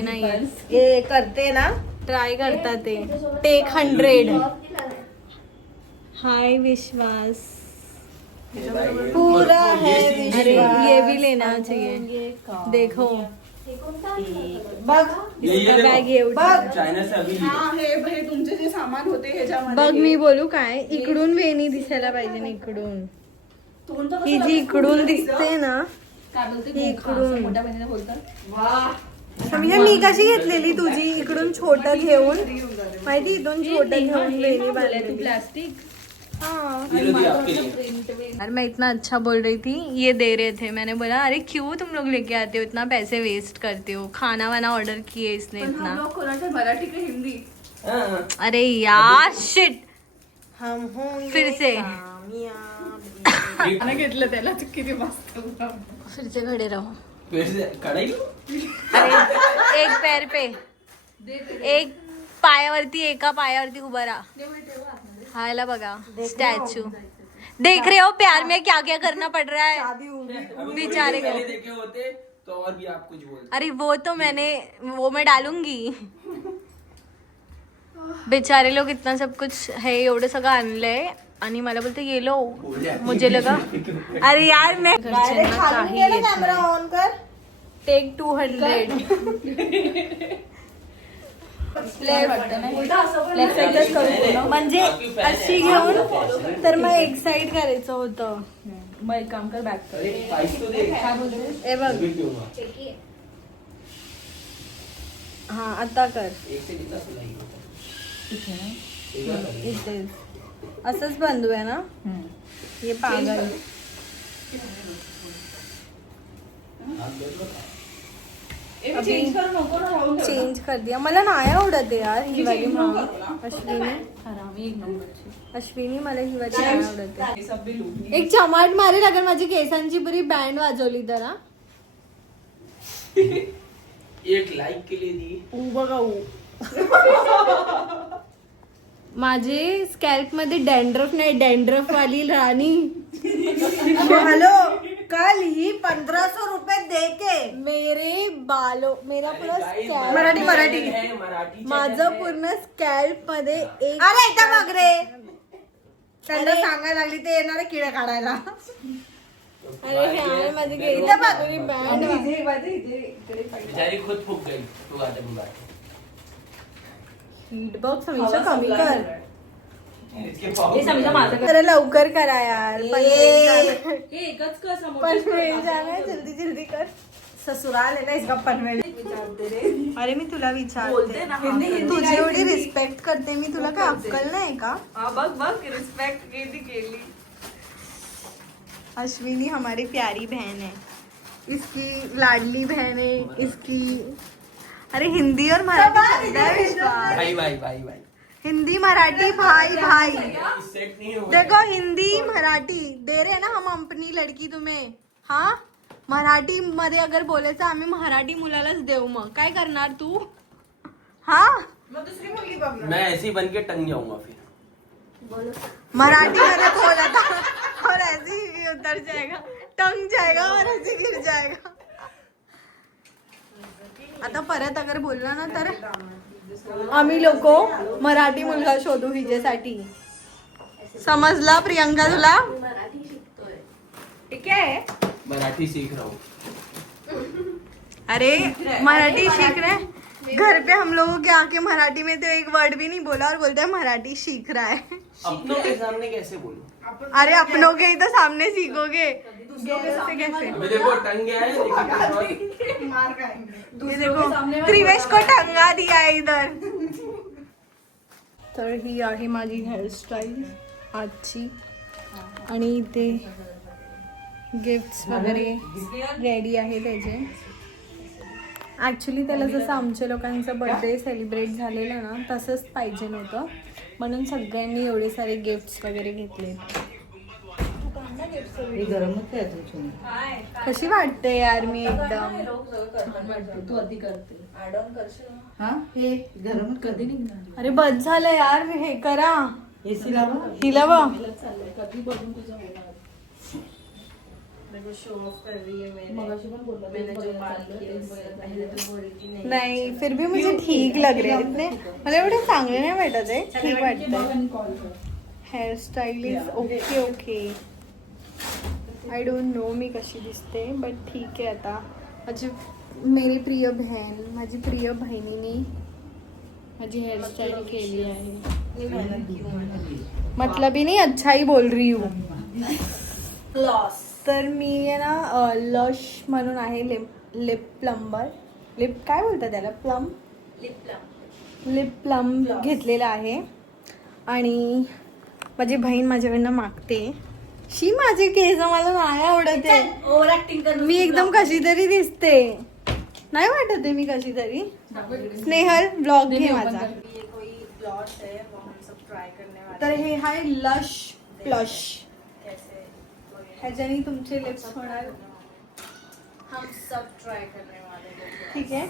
काय नाही हे करते ना, ट्राय करता ते टेक 100. हाय विश्वास, पूरा है अरे विश्वास. ये भी लेना चाहिए. देखो बघ इसका बैग ये उठा. चायना से अभी हा हे तुमचे जे सामान होते ह्याच्यामध्ये बघ मी बोलू काय, इकडून वेणी दिसायला पाहिजे ना, इकडून ही जी इकडून दिसते ना, ही इकडून. म्हणजे मी कशी घेतलेली तुझी इकडून छोट घेऊन, माहिती इथून छोट घेऊन वेणी बांधलेली. प्लास्टिक हाँ ये लो दी आपके लिए. यार मैं इतना अच्छा बोल रही थी, ये दे रहे थे, मैंने बोला अरे क्यों तुम लोग लेके आते हो, इतना पैसे वेस्ट करते हो, खाना वाना ऑर्डर किए इसने इतना. कोणाचं मराठी का हिंदी? हाँ. अरे यार शिट, हम होंगे फिर से आणि घेतलं त्याला किती मस्त. फिर से खड़े रहो. फिर से कढ़ाई. अरे एक पैर पे, एक पायावरती, एका पायावरती उभा राहा. हायला बघा स्टॅच्यू. देख रहे हो प्यार में क्या क्या करना पड़ रहा है बेचारे को. पहले देखे होते तो और भी आप कुछ बोलते. अरे वो मैं डालूंगी. बेचारे लोग इतना सब कुछ है, एवढं सगळं आणलंय आणि मला बोलते ये लो. मुझे लगा अरे यार मैं डायरेक्ट खालून घे ना, कॅमेरा ऑन कर. टेक 200. लेफ्ट साइडच करू, म्हणजे अशी घेऊन तर मग एक साइड करायचं होतं. मग एक काम कर, बॅक कर. अरे प्राइस तो दे. हे बघ, अभी क्यों हुआ? हा आता कर. एक से कितना सिलाई होता है? इथे असंच बंधू आहे ना, ये पागल. चेंज करू नको ना, राहून चेंज कर दिया. मला नाही आवडत आहे यार ही वाली मामी. अश्विनी, एक नंबरची. अश्विनी मला ही वाली नाही आवडत आहे. सब भी लू. एक चमाट मारेल अगर माझी केसांची पुरी बँड वाजवली तर. हा एक लाइक के लिए दी. बघा माझे स्कॅल्प मध्ये डॅन्ड्रफ नाही, डॅन्ड्रफ वाली राणी. हॅलो, कल ही 1500 रुपए दे के मेरे बालो, मेरा पूरा स्कॅल्प, मराठी मराठी है मराठी. माझं पूर्ण स्कॅल्प मध्ये एक. अरे इथं बघ रे, त्यांना सांगायला लागली ते येणारे किडे काढायला. अरे यार माझी इथं बघ. पुरी बँड. बेचारी खुद फूक गई. तू आते बुला. हीट बॉक्स हमेशा कमी कर. इसके हे समजा माझं कर. जरा लवकर करा यार. हे एकच कर समोर. पनवेल जाना, जल्दी जल्दी कर. ससुराल आहे ना इसका पनवेल. अरे मी तुला बोलते विचारते, ना, हिंदी हिंदी तुझी काय एवढी हिंदी? रिस्पेक्ट करते मी, तुला काय अक्कल नाही का? हा बघ बघ, रिस्पेक्ट केली केली. अश्विनी हमारी प्यारी बहन है, इसकी लाडली बहन है इसकी. अरे हिंदी और मराठी बोलता है विश्वास. भाई भाई भाई भाई. हिंदी मराठी भाई भाई. सेट नहीं हो. देखो हिंदी मराठी दे रहे ना हम अपनी लड़की तुम्हें. हा मराठी मध्ये अगर बोलायचं आम्ही मराठी मुलालाच देऊ, मग काय करणार तू? हा मग दुसरी मुलगी बघ ना. मैं ऐसे ही बन के टंग जाऊंगा फिर. मराठी मध्ये बोला था और ऐसे ही उतर जाएगा, टंग जाएगा और ऐसे गिर जाएगा. आता परत अगर बोलला ना तर आम्ही लोक मराठी मुलगा शोधू हिजेसाठी. समजला प्रियंका तुला? ठीक आहे. मराठी सीख रहा हूँ. अरे मराठी सीख रहे, घर पे हम लोगों के आके मराठी में तो एक वर्ड भी नहीं बोला और बोलते हैं मराठी सीख रहा है. अपनों के सामने कैसे बोलूं? अरे अपनों के ही तो सामने सीखोगे, गैरों से कैसे? अभी देखो टंग गया है. लेकिन मार खाएंगे. ये देखो त्रिवेश को टंगा दिया है इधर. तर ही आहे माझी हेअरस्टाईल आजची, आणि इथे गिफ्ट्स वगैरे रेडी आहे त्याचे. ॲक्च्युली त्याला जसं आमच्या लोकांचं बर्थडे सेलिब्रेट झालेलं ना तसंच पाहिजे नव्हतं, म्हणून सगळ्यांनी एवढे सारे गिफ्ट्स वगैरे घेतले. कशी वाटते यार मी एकदम. तू आधी करते. कधी निघणार? अरे बस झालं यार, हे करा हिला बा. कधी बघून तुझं होणार. मेरे को शो ऑफ कर रही है मेरे मगाशी पण बोलला मैंने जो बात किया उससे पहले तो बोल रही थी नहीं नाही फिर भी मुझे ठीक लग रहे हैं इतने मला एवढे चांगले नाही वाटत आहे ठीक वाटतंय कॉल कर hairstyle is okay okay I don't know मी कशी दिसते बट ठीक आहे आता माझी मेरी प्रिय बहन माझी प्रिय बहिणीने माझी हेअरस्टाईल केली आहे इतनी मेहनत की हूँ मैंने मतलब ही नहीं अच्छा ही बोल रही हूँ फ्लॉस तर मी आहे ना लश म्हणून आहे लिप प्लम्बर लिप काय बोलतात त्याला प्लम लिप प्लम घेतलेला आहे आणि माझी बहीण माझ्याकडनं मागते शी माझे केस मला नाही आवडत आहे ओवर एक्टिंग कर मी एकदम कशी तरी दिसते नाही वाटत आहे मी कशी तरी स्नेहल ब्लॉग घे माझा ये कोई ग्लॉस है वो हम सब ट्राई करने वाले तर हे आहे लश प्लश कैसे ह्याच्याने तुमचे लिप्स होणार हम सब ट्राई करने वाले हैं ठीक आहे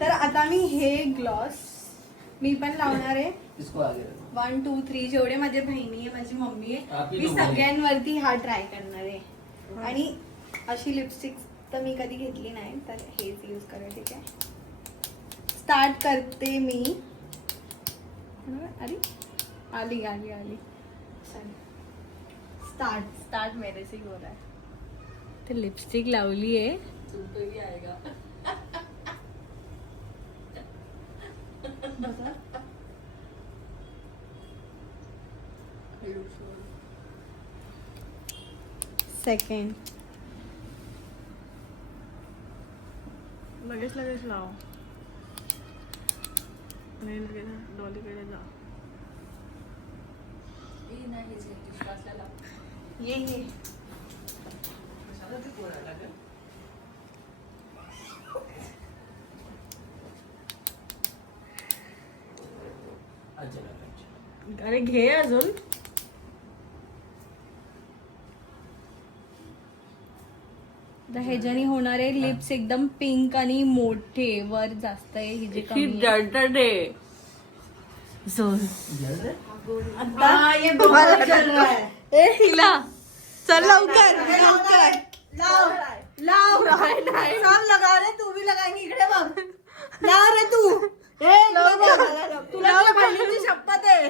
तर आता मी हे ग्लॉस मी पण लावणार आहे इसको आगे रखो 1 2 3 जेवढे माझे बहिणी आहे माझी मम्मी आप आहे ही मी लोग बोलिए. सगळ्यांवरती हा ट्राय करणार आहे आणि अशी लिपस्टिक तर मी कधी घेतली नाही तर हेच यूज करा ठीक आहे स्टार्ट करते मी अरे आली आली आली स्टार्ट मेरे से ही हो रहा है तर लिपस्टिक लावली आहे सेकंड लगेच लगेच लाव नाही लगेच डॉलीकडे जा ये अच्छा अच्छा. अरे घे अजून तर ह्याच्याने होणारे लिप्स एकदम पिंक आणि मोठे वर जास्त आहे ही जे कमी आहे. जल रहे? हाँ ये बहुत चल रहा है ए हिला चल लवकर लवकर लाव सब लगा रे तू भी लगाएंगी इकडे बघ लाव रे तू ए इकडे बघ तुला त्या बहिणीची शपथ आहे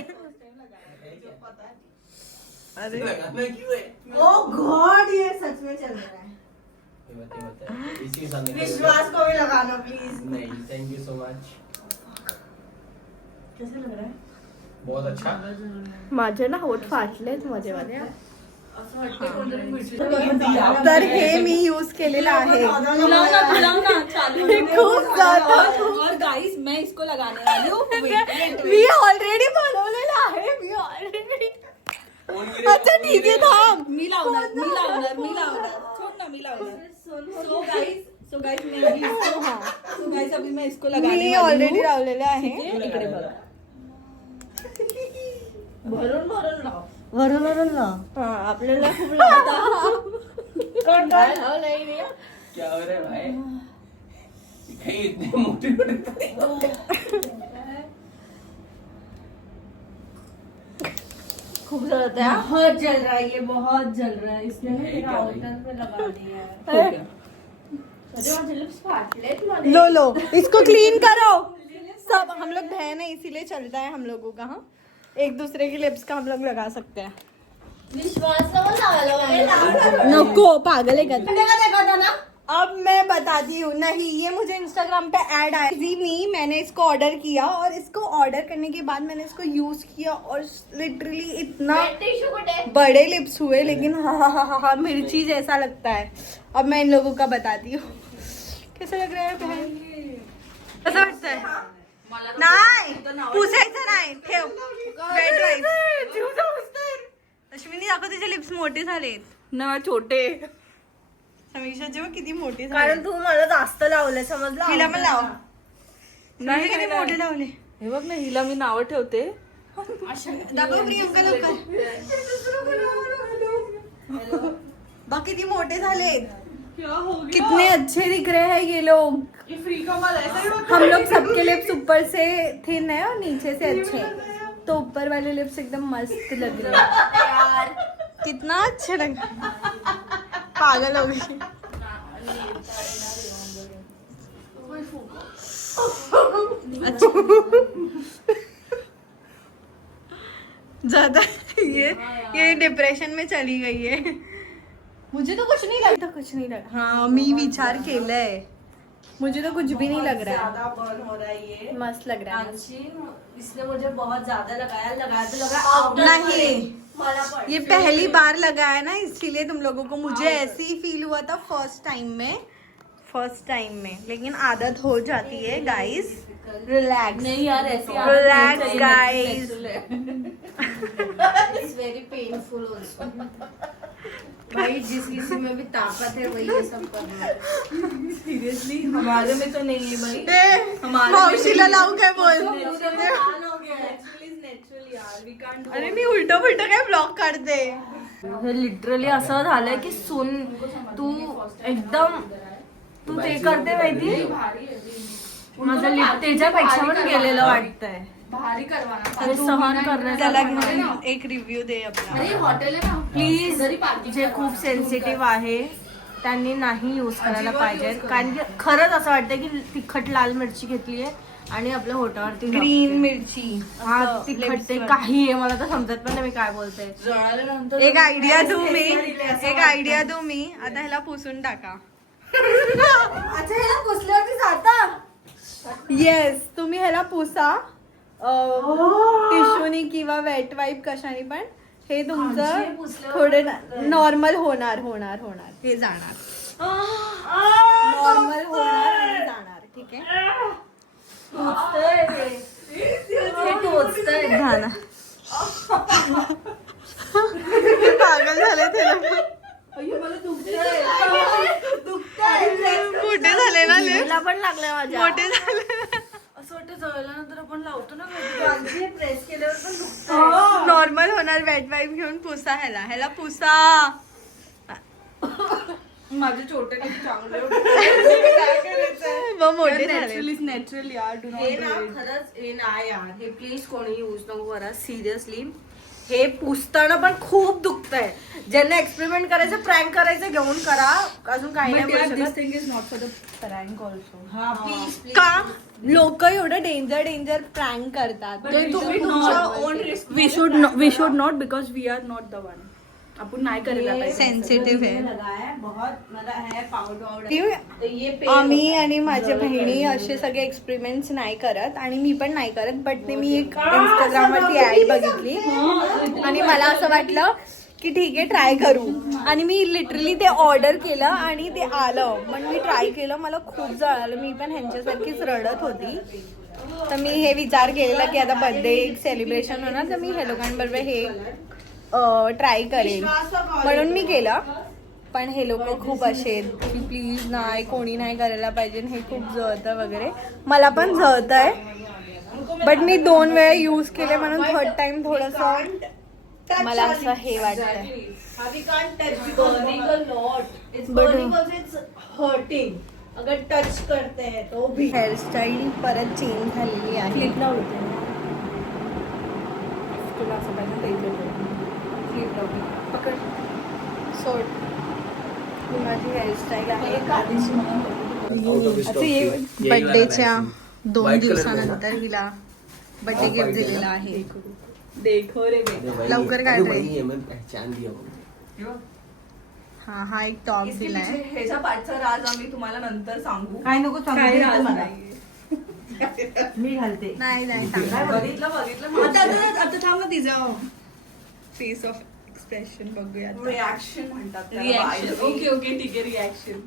अरे लगाना क्यों है? ओ गॉड ये सच में चल रहा है ये बता इसी सामने विश्वास को भी लगाना प्लीज नहीं थैंक यू सो मच. कैसे लग रहा है बहुत अच्छा. माझे ना होत फाटलेत मध्ये मध्ये असं वाटतं कोणतरी मिळते तर हे मी यूज केलेलं आहे ना चालू हे खूप जातं. और गाइस मैं इसको लगाने वाली हूँ मी ऑलरेडी बनवलेलं आहे मी ऑलरेडी अच्छा ठीक आहे थांब मी लावणार छोड़ ना मी लावणार सो गाइस मैं अभी इसको सो गाइस अभी मैं इसको लगाने मी वाली ऑलरेडी हूँ. लावलेलं आहे इकडे बघ भरून भरून लाव वरून ना हा आपल्याला खूप क्या हो रहा है भाई? कहीं इतने मोटे खूप जलता है बहुत जल रहा है ये बहुत जल रहा है इसने ये क्या भाई? आउटर पे लगा दिया है अरे मुझे लिप्स फाटलेत मध्ये लो लो इसको क्लीन करो सब हम लोग बहन है इसीलिए चलता है हम लोगों का हाँ एक दूसरे की लिप्स का हम लोग लगा सकते हैं विश्वास लावा नको पागल है क्या देखा था ना अब मैं बताती हूँ नहीं ये मुझे इंस्टाग्राम पे ऐड आया जी मी मैंने इसको ऑर्डर किया और इसको ऑर्डर करने के बाद मैंने इसको यूज किया और लिटरली इतना बड़े लिप्स हुए लेकिन हाँ मिर्ची जैसा लगता है अब मैं इन लोगों का बताती हूँ कैसा लग रहा है बहन कसं वाटतंय नाही पुसायचं नाही ठेव वेट वाईट अश्विनी दाखव तुझे लिप्स मोठे झालेत ना छोटे समीक्षा जेव्हा किती मोठे झाले कारण तू मला जास्त लावले समजलं हिला पण लाव नाही, किती नाही. मोठे लावले हे बघ ना हिला मी नाव ठेवते दाखव प्रियंका लवकर बा किती मोठे झाले कितने अच्छे दिख रहे हैं ये लोग ये फ्री का माल ऐसा हम लोग सबके लिप्स ऊपर से थिन है और नीचे से अच्छे तो ऊपर वाले लिप्स एकदम मस्त लग रहे हैं कितना अच्छे लग पागल हो गई. ज्यादा ये डिप्रेशन में चली गई है. मुझे तो कुछ नहीं लगता. कुछ नहीं लग. हाँ मी विचार केलंय. मुझे तो कुछ भी नहीं लग रहा है. ज्यादा बर्न हो रहा है ये. मस्त लग रहा है. आंशी, इसने मुझे बहुत ज्यादा लगाया. नहीं ये पहली बार लगा है ना, इसीलिए तुम लोगों को. मुझे ऐसे ही फील हुआ था फर्स्ट टाइम में, लेकिन आदत हो जाती है गाइस. रिलैक्स. नहीं यार ऐसे relax guys. It's very painful also. भाई जिस किसी में भी ताकत है वही ये सब करना है. सीरियसली हमारे में तो नहीं है भाई. मावशीला लावू काय बोल. अरे मी उलट पुलट काय ब्लॉग काढते. लिटरली असं झालंय की सून तू एकदम तू ते करते माहिती. माझं लिप त्याच्यापेक्षा पण गेलेलं वाटतंय. ते सहन त्याला करण्याचं. घेऊन एक रिव्ह्यू दे आपला. प्लीज जे खूप सेन्सिटिव्ह आहे त्यांनी नाही यूज करायला पाहिजे. कारण की खरंच असं वाटतं की तिखट लाल मिरची घेतली आहे आणि आपल्या होटावरती ग्रीन मिरची. हा तिखट ते काही आहे. मला तर समजत पण नाही मी काय बोलते. जळाल्यानंतर एक आयडिया दू मी आता ह्याला पुसून टाका. अच्छा ह्याला पुसल्यावरती जाता. येस तुम्ही ह्याला पुसा टिश्यूनी किंवा वेट वाईप कशाने पण. हे तुमचं थोडं नॉर्मल होणार. हे जाणार नॉर्मल होणार आणि जाणार. ठीक आहे. झालं. पागल झाले ते मोठे झाले ना लय. मला पण लागलंय माझ्या. मोठे झाले. असं वाटतं जळल्यानंतर आपण लावतो ना प्रेस केल्यावर पण दुखतंय. नॉर्मल होणार. वेट वाईप घेऊन पुसा ह्याला पुसा. माझे छोटे किती चांगले काय करायचंय. मग मोठे झाले. नॅचरल यार. डू हे ना खरंच हे ना यार हे प्लीज कोणी यूज नको करा. सिरियसली हे पुसताना पण खूप दुखतंय. ज्यांना एक्सपेरिमेंट करायचं प्रँक करायचं घेऊन करा. अजून काही नाही बोलू शकत. Thing is not for the prank also. हा प्लीज का लोक एवढं डेंजर प्रँक करतात. ते तुम्ही तुमच्या own risk. We should not because we are not the one. आपण नाही करायला पाहिजे. सेन्सिटिव्ह आहे. ये आम्ही आणि माझ्या बहिणी असे सगळे एक्सपेरिमेंट्स नाही करत आणि मी पण नाही करत. बट ते मी एक इंस्टाग्रामवरती ऍड बघितली आणि मला असं वाटलं की ठीक आहे ट्राय करू. आणि मी लिटरली ते ऑर्डर केलं आणि ते आलं. पण मी ट्राय केलं. मला खूप जळालं. मी पण ह्यांच्यासारखीच रडत होती. तर मी हे विचार केलेला की आता बर्थडे सेलिब्रेशन होणार तर मी हे लोकांबरोबर हे ट्राय करेल म्हणून मी केलं. पण हे लोक खूप असे आहेत की प्लीज नाही कोणी नाही करायला पाहिजे. हे खूप जळतं वगैरे. मला पण जळत आहे. बट मी 2 वेळा यूज केले म्हणून थर्ड टाइम थोडंसं मला असं हे वाटतंय. अगर टच करते हैं तो भी. हेअरस्टाईल परत चेंज झालेली आहे. क्लिप लावते. तुला असं पाहिजे क्लिप लावते. पकड. सोड. ही माझी हेअरस्टाईल आहे. बर्थडेच्या 2 दिवसानंतर हिला बर्थडे गिफ्ट दिलेला आहे. देखो रे बेटा. लवकर काढ रे. पहचान दिया होगा. हा एक टॉप दिलाय. ह्याच्या पाठचा राज आम्ही तुम्हाला नंतर सांगू. काय नको काय राज सांगू. नाही. मी घालते. नाही सांगा. बघितलं आता थांब तिचं फेस ऑफ एक्सप्रेशन बघूया. रिॲक्शन म्हणतात. ओके ठीक आहे. रिॲक्शन.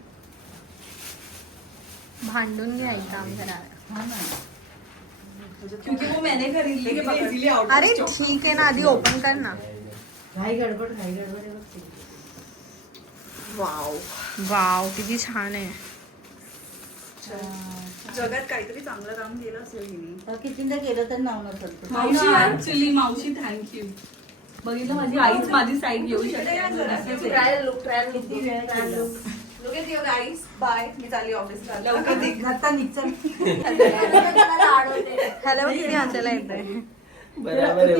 भांडून घ्यायचं आमच्या. क्योंकि वो मैंने खरीद ली इजीली आउट. अरे ठीक आहे ना आधी ओपन कर ना. घाई गडबड वाव किती छान आहे. जगात काहीतरी चांगलं काम केलं असेल हिने. कितींदा केलं तर नाव नसतं. मावशी ऍक्च्युली मावशी थँक्यू. बघितलं माझी आईच माझी साईड घेऊ शकते. गाईस बाय. मी चालली ऑफिसला. लवकर हॅलो किती हसायला येतंय. बराबर है.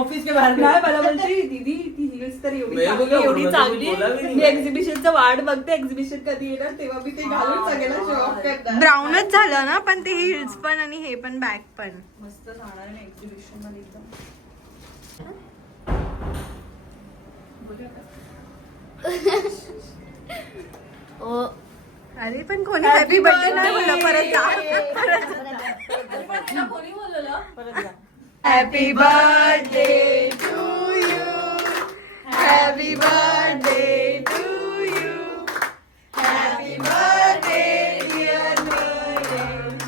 ऑफिस के बाहेर नाही मला बोलते दीदी ती heels तर एवढी मैं चांगली, बोला, एवढी बोला, चांगली बोला भी नहीं. मी एक्झिबिशनचं वाट बघते एक्झिबिशन कधी येणार तेव्हा मी ते घालून सगळ्याला शो ऑफ करणार. ब्राऊनच झालं ना पण ते हिल्स पण आणि हे पण बॅग पण. मस्त जाणार आहे एक्झिबिशन मध्ये एकदम. अरे पण कोणी हॅपी बर्थडे नाही बोलला परत जा. कोणी बोललं happy birthday to you. Happy birthday to you. Happy birthday dear Mahesh.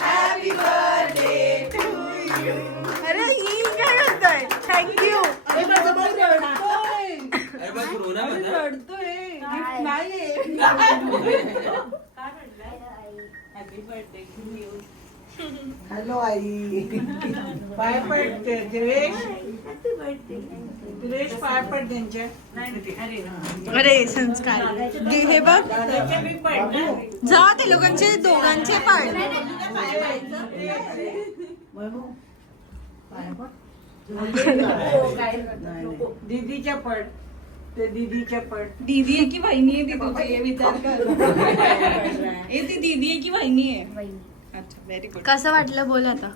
Happy birthday to you. अरे ही काय करताय? थँक्यू. अरे बस रोना म्हणा. रडतोय गिफ्ट नाहीये. हॅलो आई पाय पडते दिवेश दिवेश पाय पड त्यांच्या अरे संस्कार घे हे बघ. जा ते लोकांचे दोघांचे पाड. दीदीच्या पड ते दीदीच्या पड दीदी आहे की वहिनी आहे ती तुझी हे विचार कर. ए ती दीदी आहे की वहिनी आहे. अच्छा व्हेरी गुड. कसं वाटलं बोल आता.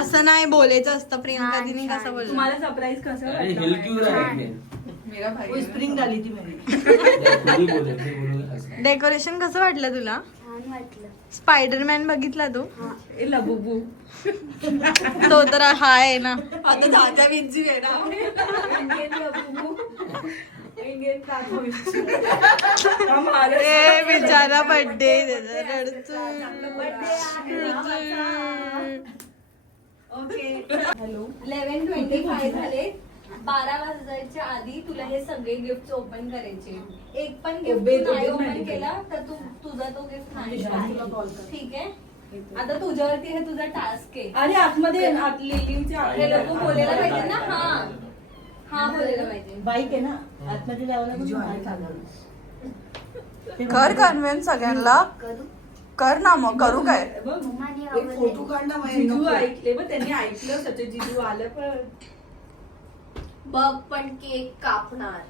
असं नाही बोलायचं असतं. प्रियंका दिनी कसं बोललं. तुम्हाला सरप्राईज कसं अरे वाटलं? हिल क्यों रहा है मैं? मेरा भाई स्प्रिंग डाली ती मैंने खुद ही बोले फिर बोलोगे हंस. डेकोरेशन कसं वाटलं तुला. स्पायडरमॅन बघितला तू. ए लबुबू तो तर हा आहे ना. आता दादा विंची आहे ना. इंडियन ए बिचारा बर्थडे ओके 11:25 झाले. 12 वाजायच्या आधी तुला हे सगळे गिफ्ट ओपन करायचे. एक पण गिफ्ट नाही ओपन केला तर तू तुझा तो गिफ्ट नाही पाहिजे. ठीक आहे. आता तुझ्यावरती हे तुझा टास्क आहे. आणि आतमध्ये आत लिलिंगच्या हे लोक बोलायला पाहिजे ना. हा हा बोलायला पाहिजे. बाईक आहे ना आतमध्ये लावला कर कन्व्हिन्स सगळ्यांना. कर ना मग करू काय. एक फोटो काढ ना जिजू ऐकले मग त्यांनी ऐकलं सच जिजू आलं पण बघ पण केक कापणार.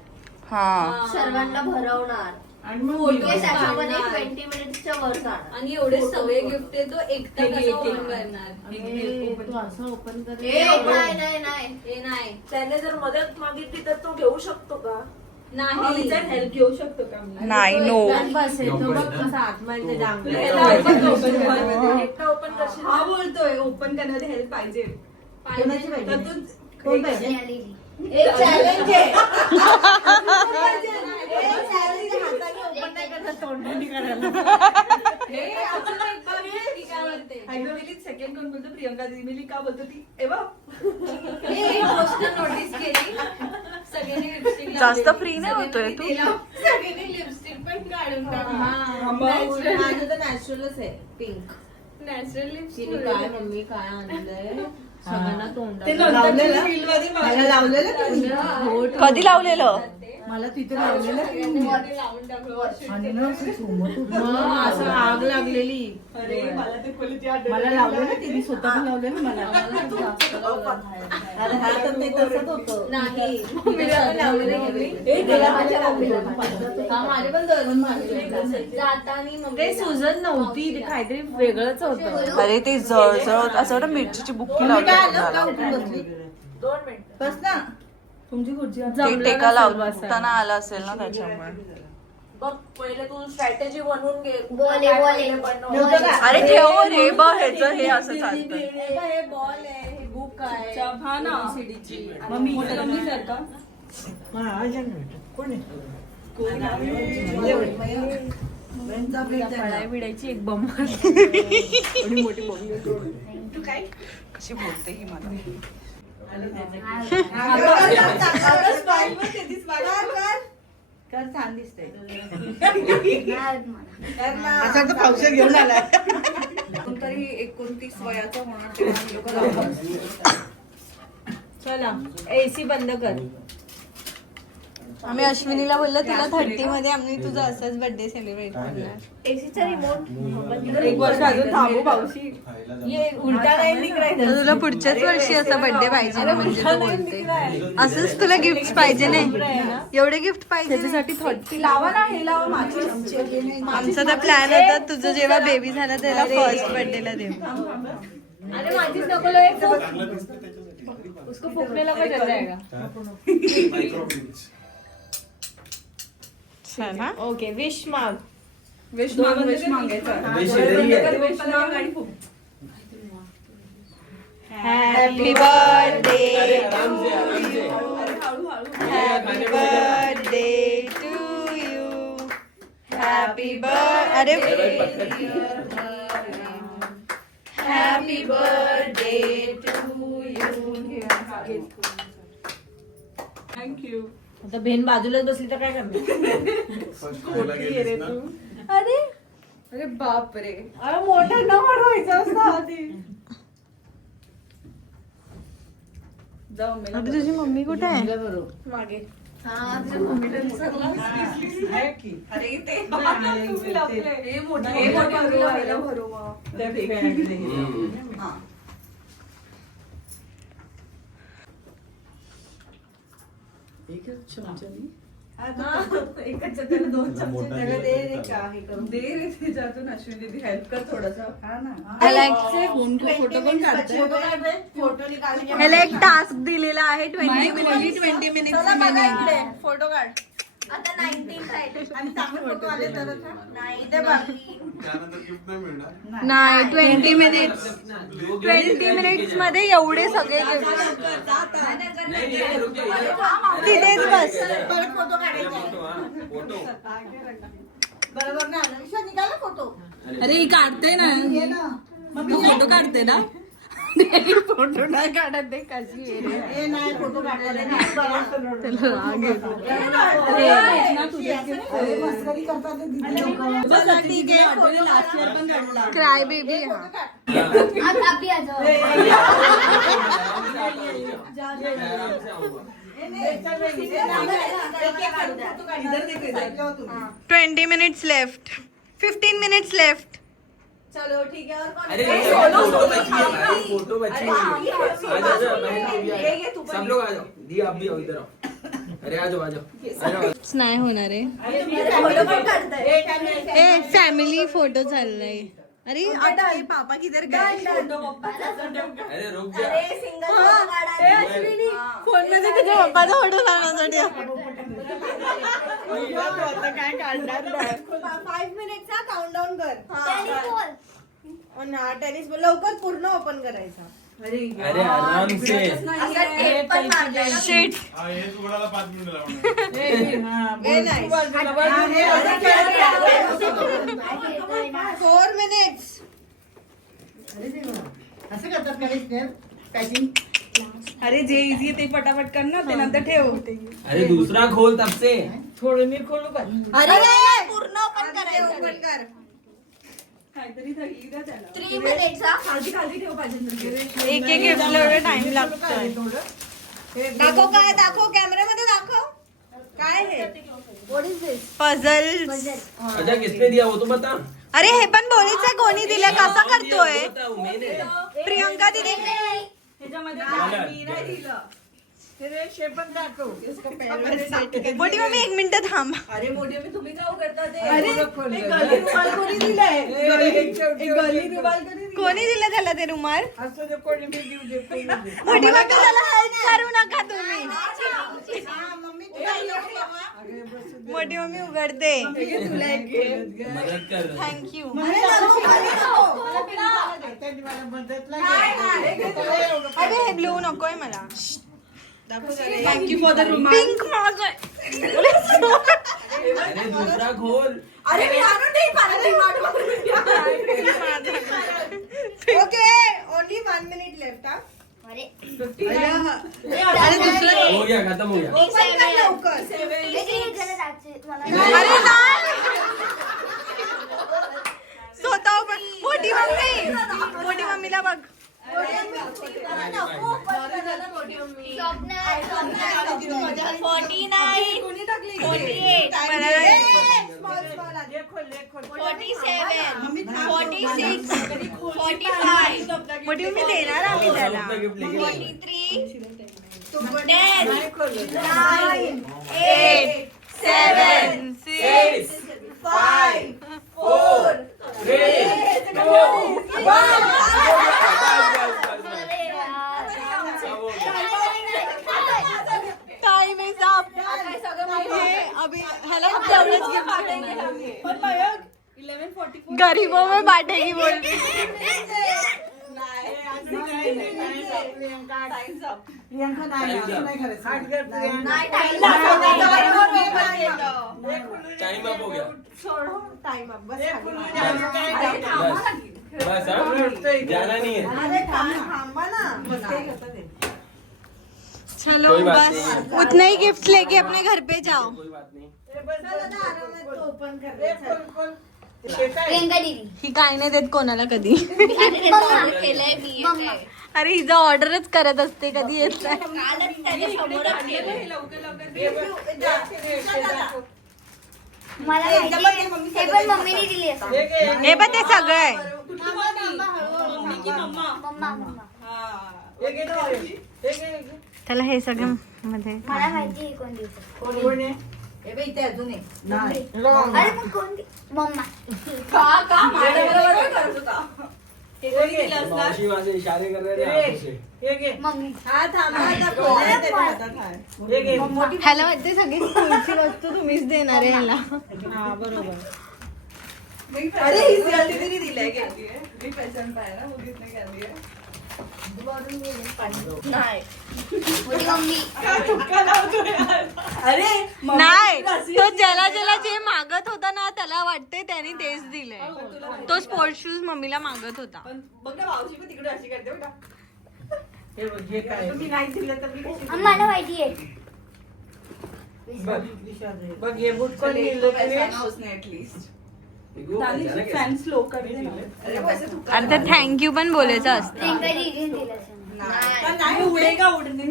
हा सर्वांना भरवणार. आणि मग फोटो video. त्याच्यामध्ये 20 मिनिट्सच्या वर जाणार. आणि एवढे सगळे गिफ्ट आहे तो एकटा कसं ओपन करणार. तू असं ओपन कर नाही नाही त्याने जर मदत मागितली तर तो घेऊ शकतो का? नाही हेल्प घेऊ शकतो का मी? नाही नो. एकटा ओपन करशील? हा बोलतोय ओपन करण्यामध्ये हेल्प पाहिजे. कोणाची पाहिजे? तर तू कोण पाहिजे? एक चॅलेंज आहे. सेकंड कोण बोलतो प्रियंका दिदी का बोलतो ती एव्हा नोटीस केली. सगळ्यांनी लिपस्टिक जास्त free नाही होतोय तू. सगळ्यांनी लिपस्टिक पण काढून टाकली. माझं तर नॅचरलच आहे पिंक. Natural lipstick. काय मम्मी काय आणलंय सगळ्यांना ते तोंडात नंतर feel मध्ये मला लावलेलं तुम्ही? कधी लावलेलं. मला तिथे लावलेलं लावून टाकलं. आणि ना असं झोमत होतं. मग असं आग लागलेली. अरे मला ते खोलीची आठवण मला लावलेलं तिने स्वतः पण लावलेलं मला अरे हा तर ते तसंच होतं. नाही मम्मीला पण लावलेलं घरी. हा माझे पण दोन मारले. जातानी मम्मी ते सुजन नव्हती ते काहीतरी वेगळंच होतं. अरे ते जळजळ असं वाटतं मिरचीची बुक्की लावली. का उठून बसली 2 मिनिट. बस ना तुमची खुर्ची ते टेका लावताना आला असेल ना त्याच्यामुळे. बघ पहिले तू स्ट्रॅटेजी बनवून घे. बोले. नव्हतं का? अरे ठेव रे बघ ह्याचं हे असं चालतं. हे बॉल आहे हे बुक आहे हा ना सीडीची. मम्मी मम्मी सर का कोण बिडायची एक बंब. तू काय कशी बोलते ही मला. कर छान दिसतंय असा तर पावसात घेऊन आलाय. कोणतरी 29 वयाचा होणार तेव्हा हे लोकं लावतात. चला एसी बंद कर. आम्ही अश्विनीला बोललो तुला 30 मध्ये आम्ही तुझा असाच बर्थडे सेलिब्रेट करणार. एसीचा रिमोट एक वर्ष अजून थांबू पावशी. ये उलटा नाही निघायचं. तर तुला पुढच्याच वर्षी असा बर्थडे पाहिजे ना, म्हणजे तू बोलते असंच तुला गिफ्ट पाहिजे नाही, एवढे गिफ्ट पाहिजे त्याच्यासाठी 30 लावा ना हे लावा माझी. आमचा तर प्लॅन होता तुझं जेव्हा बेबी झाला त्याला फर्स्ट बर्थडेला देऊ. अरे माझीच नको लो, एक फूक. उसको फूकने लगा चल जाएगा. चला ओके विश माग. विश मागायचं. विश दिली आहे. विश माग आणि खूप. हॅपी बर्थडे अरे आराम से happy birthday to you happy birthday happy birthday to you. Thank you. आता बहीण बाजूलाच बसली तर काय करणार. अरे अरे बापरे. अरे मोठं न वाढवायचं असतं आधी. जाऊ मी अरे तुझी मम्मी कुठे आहे? मागे अरे ते हे मोठं हे मोठं भरू मग. हा. एकच त्याला 2 चमचे त्याला दे रे का हे करून. दे रे त्याच्यातून अश्विनी दीदी हेल्प कर थोडासा. हा ना. फोटो पण काढते. फोटो निकाल के ह्याला एक टास्क दिलेला आहे 20 मिनिट 20 मिनिट्स फोटो काढ. आता 19 राहिले आणि चांगले फोटो आले तर नाही ते बाकी त्यानंतर गिफ्ट नाही मिळणार. नाही 20 मिनिट्स मध्ये एवढे सगळे गिफ्ट. तिथेच बस. परत फोटो काढायचे फोटो बरोबर ना विश्वास निघाला फोटो. अरे ही काढते ना, फोटो काढते ना. फोटो नाही काढत ते कशी आहे. हे नाही फोटो काढलेले नाही. त्याला राग येतो. चला ठीक आहे. लास्ट इयर पण काढला. क्राय बेबी हा. हाँ। 20 मिनिट्स लेफ्ट 15 मिनिट्स लेफ्ट. चलो ठीक है. और कौन अरे फोटो बची हुई है. सब लोग आ जाओ. दी आप भी आओ इधर आओ. अरे आ जाओ आ जाओ. नाही होणार आहे. फोटो पण काढताय. ए फॅमिली फोटो चाललाय. अरे आता हे पापा किधर गए? अरे रुक जा. अरे सिंगल फोटो काढायचे. फोन मध्ये तुझ्या पप्पाचा फोटो लावण्यासाठी. 5 मिनिटचा काउंटडाऊन कर. ना टेनिस बॉल लवकर पूर्ण ओपन करायचा. अरे आराम से. असा टेप पण मारलेला. शिट. हा, हेच उघडायला 5 मिनिटं लावणार. हे नाही. 4 मिनिट्स. असं करतात का पॅकिंग? अरे जे इझी ते पटापट कर ना, ते नंतर ठेव. अरे दूसरा खोल तब से. थोडं मी खोलू का? अरे पूर्ण ओपन करायचं. ओपन कर. काहीतरी येईल का त्याला? 3 मिनिट्सचा. खालती खालती ठेव पाहिजे. एक एक गिफ्टला एवढा टाइम लागतोय. दाखव काय दाखव कॅमेऱ्यामध्ये दाखव. काय हे? What is this? पझल्स. अच्छा किसने दिया वो तो बता. अरे हे पण बोलीचं कोणी दिलं कसं करतोय? बताओ मैंने. प्रियंका दिदी. ह्याच्यामध्ये मी नाही दिलं. ते शेप पण दाखव. मोठी मम्मी 1 मिनिट थांब. अरे मोठी मी तुम्ही का उघडता ते? अरे ते गली रुमाल कोणी दिलंय? गली रुमाल कोणी दिलंय? कोणी दिलं त्याला ते रुमाल? असं ते कोणी बी देऊ दे. मोठी मम्मी त्याला हेल्प करू नका तुम्ही. मोठी मम्मी उघडते. मदद कर. थँक्यू. अरे हे ब्लू नकोय मला. थँक्यू फॉर द रुमाल. पिंक माझं. अरे दूसरा खोल. अरे मी आणून देईन मला. Okay only 1 minute left. अरे दुसरं. हो गया खत्म हो गया. ओपन कर लवकर. अरे नाही. स्वतः पण. मोठी मम्मीला बघ. कोणी मोठी मी देणार आम्ही त्याला. 7, 6, 5, 4, 3, 2, 1. Time is up. अभी ह्याला तेवढंच गिफ्ट गरीबों में बांटेगी बोलती. टाइम अप हो गया. टाइम अप बस. बस जाना नहीं है. चलो कोई बात बस नहीं. उतने ही गिफ्ट लेके अपने घर पे जाओ. कोई बात नहीं. प्रियंका दीदी ही काय नाही देत कोणाला कधी. केलंय मी अरे हिचं ऑर्डरच करत असते कधी येत नाही. कालच त्याच्या समोरच केलंय. मला माहिती हे पण मम्मीने दिली असं. हे पण ते सगळं आहे. मम्मा त्याला हे सगळं मध्ये मला माहिती आहे कोण दिवस अरे पण कोण मम्मा मावशी माझे इशारे कर रहे थे हाथों से. मम्मी ह्याला वाटते सगळी स्कूलची वस्तू तुम्हीच देणार आहे ह्याला. मोठी मम्मी नाही तो ज्याला ज्याला जे मागत होता ना त्याला वाटते त्याने तेच दिलंय. तो स्पोर्ट्स शूज मम्मीला मागत होता. मला माहिती आहे अरे तर थँक्यू पण बोलायचं असतं. प्रियंका दीदीने दिलं असं.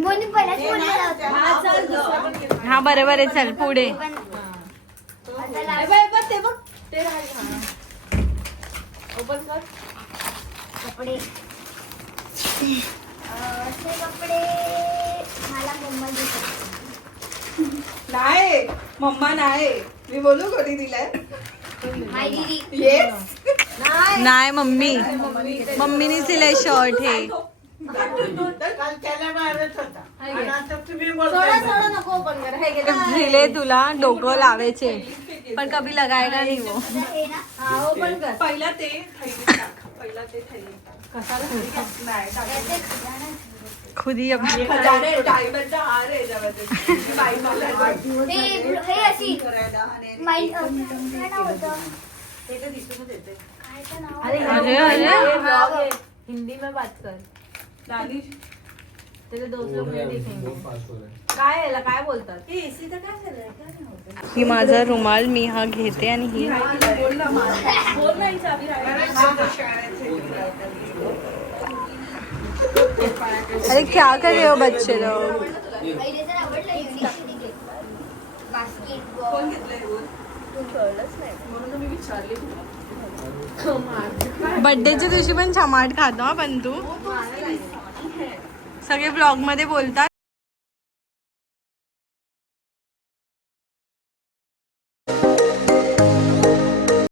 मोनी पहिलाच बोललेला होता. हा बरं बरं चल पुढे. पण आता last कपडे असे कपडे मला मम्मा देतात. नाही मम्मा नाही मी बोलू कधी दिलाय माय दीदी नाही मम्मी मम्मीनीच दिलंय शर्ट हे. दिले तुला डोकं लावायचे पण कभी लगाएगा नहीं वो. हे ना पहिला ते थैलीत टाक. पहिला ते थैलीत टाक. नाही याचे खजाना. खुद ही अपनी खजाने डायमंडचा हार आहे याच्यामध्ये. मी बाई मला हे अशी माई काय नाव होतं काय नाव अरे अरे हिंदी में बात कर. दानिश तेरे दोस्त लोग नहीं देखेंगे. बहुत फास्ट हो रहा है. काय याला काय बोलतात. ही माझा रुमाल मी हा घेते आणि ही अरे क्या कर रहे हो बच्चे लोग. पहिले तर आवडलं युनिक बास्केटबॉल कोण घेतलंय रोज म्हणून तर मी विचारले बर्थडेच्या दिवशी पण चमाट खातो हा पण तू. सगळे ब्लॉग मध्ये बोलतात